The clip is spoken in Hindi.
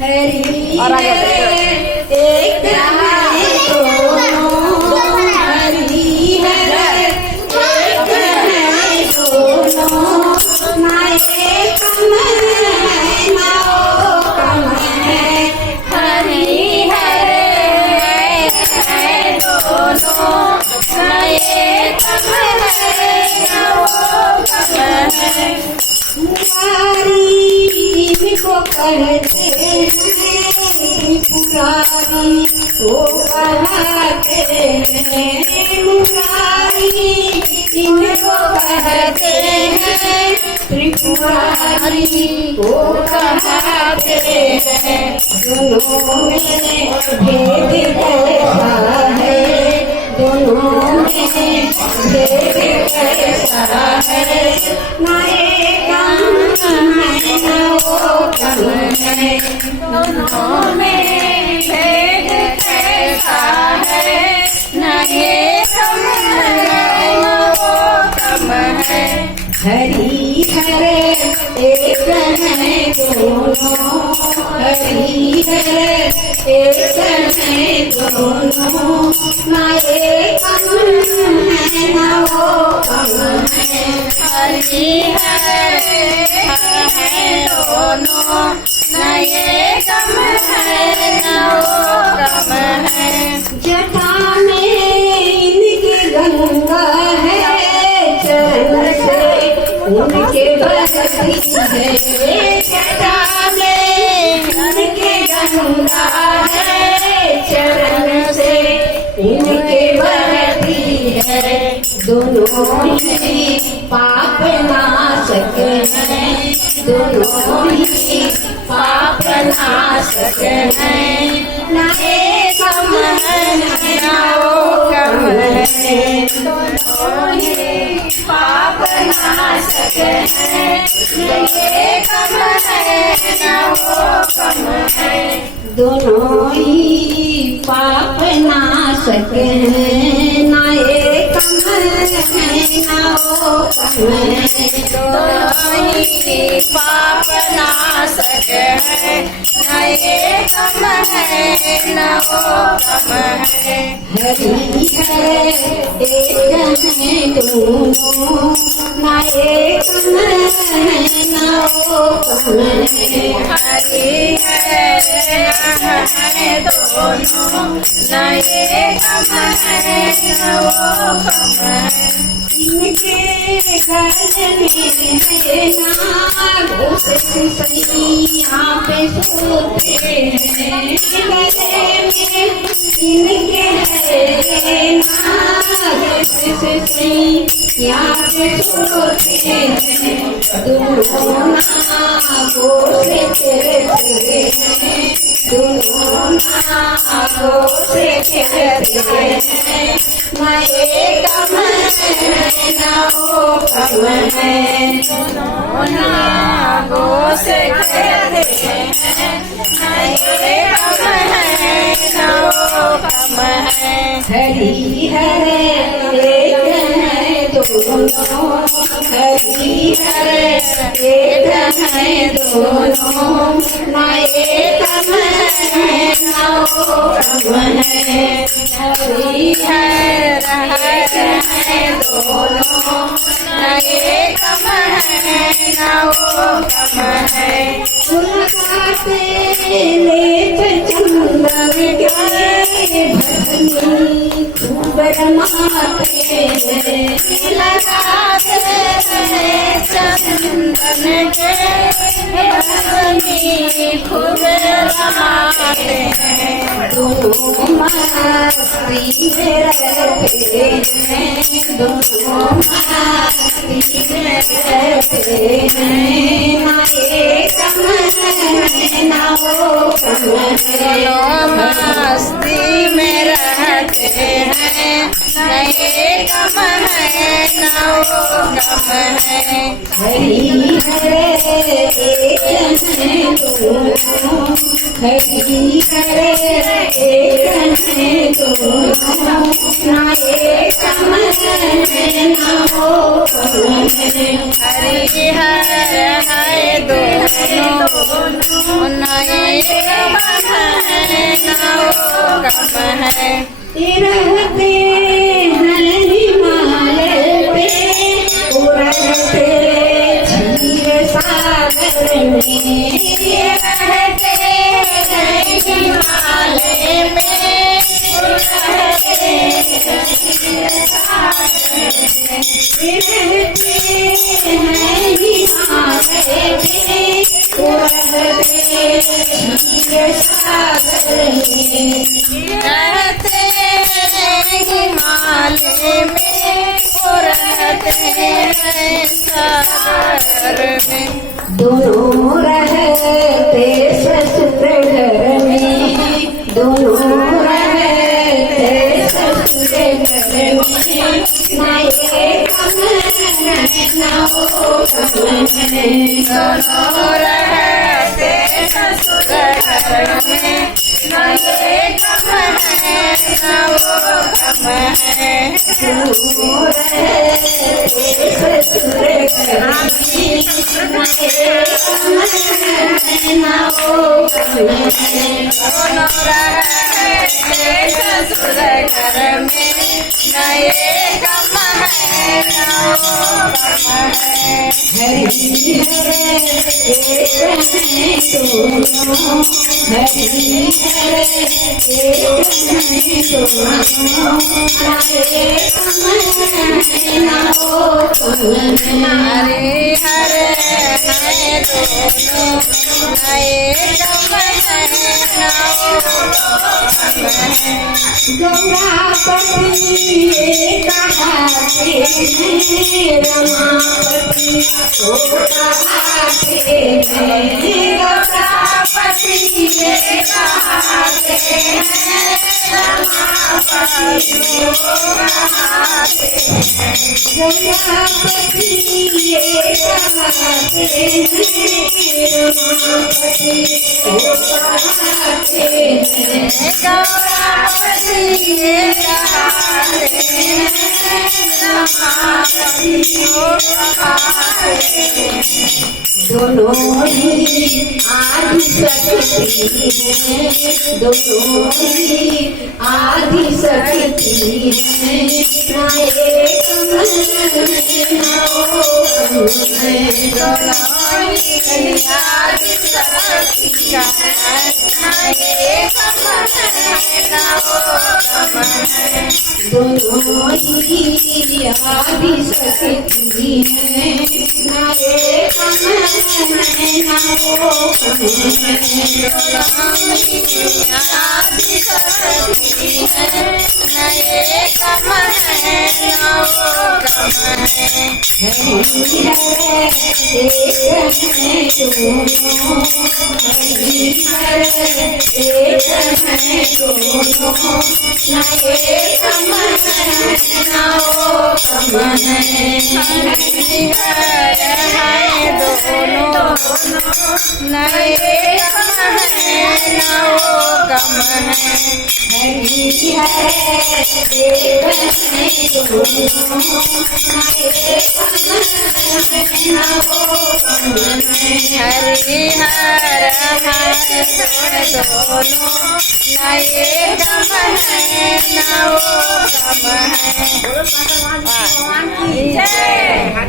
हरि और आगे एक है दोनों, हरि है एक है दोनों, ना एक है ना वो कम है। हरि है दोनों, ना एक है ना वो कम है। मुरारी इनको कहते हैं, त्रिपुरारी वो कहते हैं। मुरारी इनको कहते हैं, त्रिपुरारी वो कहते हैं। दोनों में भेद कैसा है, दोनों में भेद कैसा है। ना एक है ना वो कम है, दोनों में भेद कैसा है। ना एक है ना वो कम है। हरि हरे एक है दोनों, हरि हरे एक है दोनों, ना एक है ना वो कम है। हरि हरे दोनों, ना एक है ना वो कम है। जटा में इनकी गंगा है, चरण से उनके बहती है। जटा में इनके गंगा है, चरण से उनके बहती है। दोनों ही पाप नाशक हैं, दोनों ही पाप नाशक हैं। ना एक है ना वो कम है, दोनों ही पाप नाशक हैं। ना एक है ना वो कम है। दोनों ही पाप नाशक हैं, ना एक है ना वो कम है। दोनों ही पाप नाशक हैं, ना एक है ना वो कम है। हरि है एक है दोनों, ना एक है ना वो कम है। हरि है दोनों, ना एक है ना वो कम है। इनके गले में है नाग सैया पे सोते हैं। गले में इनके है नाग सैया पे सोते हैं। दोनों नागों से खेलते हैं, दोनों नागों से खेलते हैं। ना एक है ना वो कम है, दोनों नागों से खेलते हैं। ना एक है ना वो कम है। हरि हरे एक है दोनों, हरि हरे एक है दोनों, ना एक है ना वो कम है। हरि है दोनों, ना एक है ना वो कम है। उनकाते लेप चंदन के भजनी खूब रमाते हैं। लगाते हैं चंदन के भजनी खूब रमाते हैं। दोनों मस्ती में रहते हैं, दोनों मस्ती में रहते हैं। ना एक है ना वो कम है। दोनों मस्ती में रहते हैं, ना एक है ना वो कम है। हरि हरे एक है दोनों, हरि हरे एक है दोनों, ना एक है ना वो कम है। हरि हरे दोनों, नए कम है नवो कम है रहते हैं हिमालय पे उड़ते क्षीर सागर में रहते हैं हिमालय में उड़ते क्षीर सागर में रहते हैं हिमालय पे उड़ते क्षीर सागर में रहते हैं हिमालय में उड़ते हैं सागर में दोनों रहते ससुर घर में दोनों रहते ससुर घर में नए कम है नवो कम है दोनों रहते ससुर घर में नए कम है नवो कम है दोनों रहते ससुर घर में नए कम है नवो कम है दोनों रहते ससुर घर में नए कम है नवो कम है हरि हरे एक हैं दोनों हरि हरे एक हैं दोनों नए कम है नवो कम है हरे हरे हैं दोनों नए कम है नवो कम है गौरापति कहाते हैं रमापति को कहाते हैं गौरापति कहाते हैं रमापति को कहाते हैं गौरापति कहाते हैं रमापति को कहाते हैं गौरापति कहाते हैं रमापति को कहाते हैं दोनों ही आदि शक्ति है दोनों ही आदि शक्ति है नए कम है नवो कम है दोनों ही आदि शक्ति का है नए कम है नवो कम है दोनों ही आदि शक्ति है नए कम है नवो कम है दोनों ही आदि शक्ति है नए कम है नवो कम है हरि हरे एक हैं दोनों हरि हरे एक हैं दोनों नए कम है नवो कम है हरि हर है दोनों नए कम है नवो कम है हरि हरे एक हैं दोनों नए कम है नवो कम है हरि हर है दोनों नए कम है नवो कम है। जय